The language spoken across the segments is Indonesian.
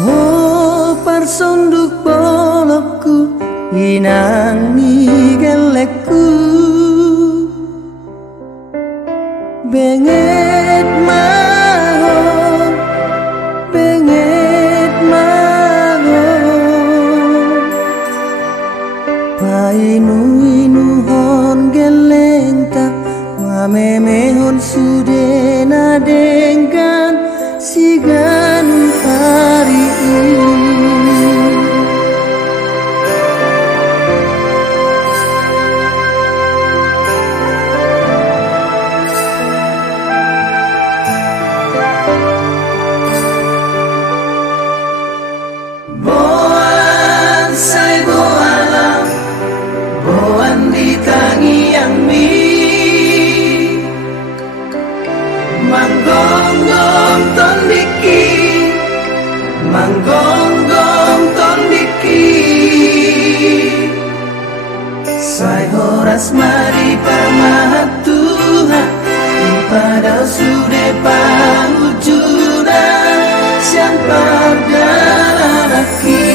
Oh parsonduk bolokku inangi gelekku benget mahon painu inuhon gelenta mamemehon sudena dengan sigan hari boan say boalam boan di tangi yang mi manggonggong tondiki manggonggong tondiki say horas mari pamahat Tuhan pada sude pangujudan siang pardaraki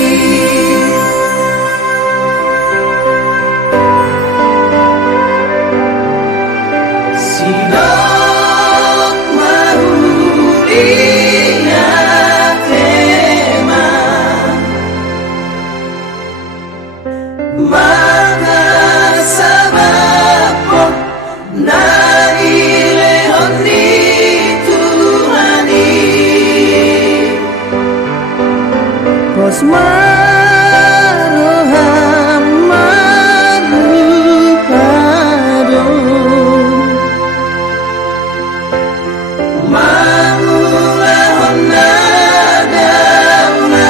sidok mahulia tema maka sabab nagilehoni Tuhani pos maroham marupado mangulahon nadauna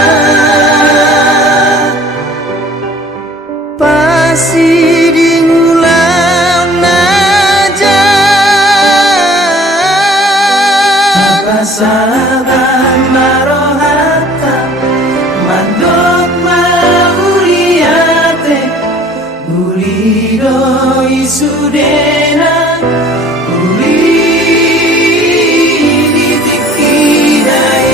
pasiding ulang najan pasaban marohata mandok mauliate ulido isudena uli ditikidai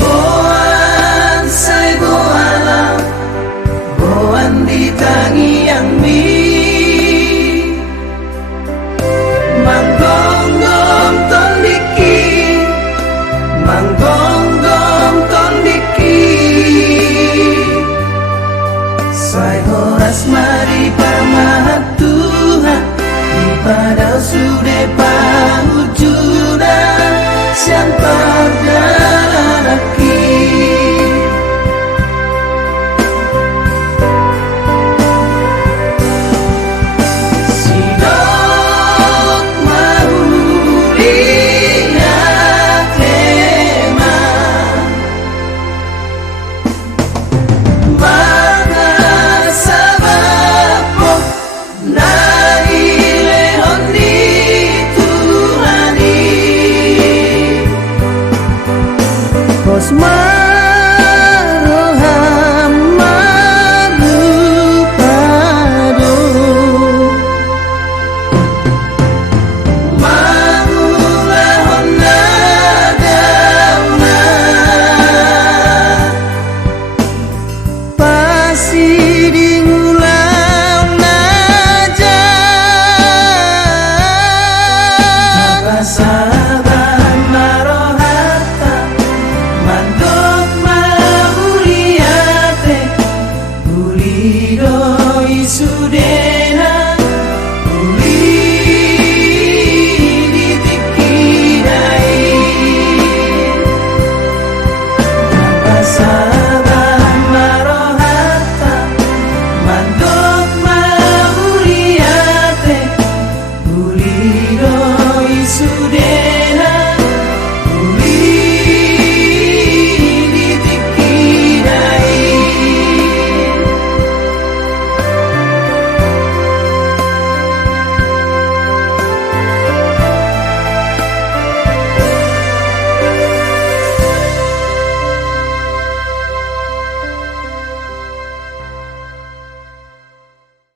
boan say boalam boan di tangi yang mi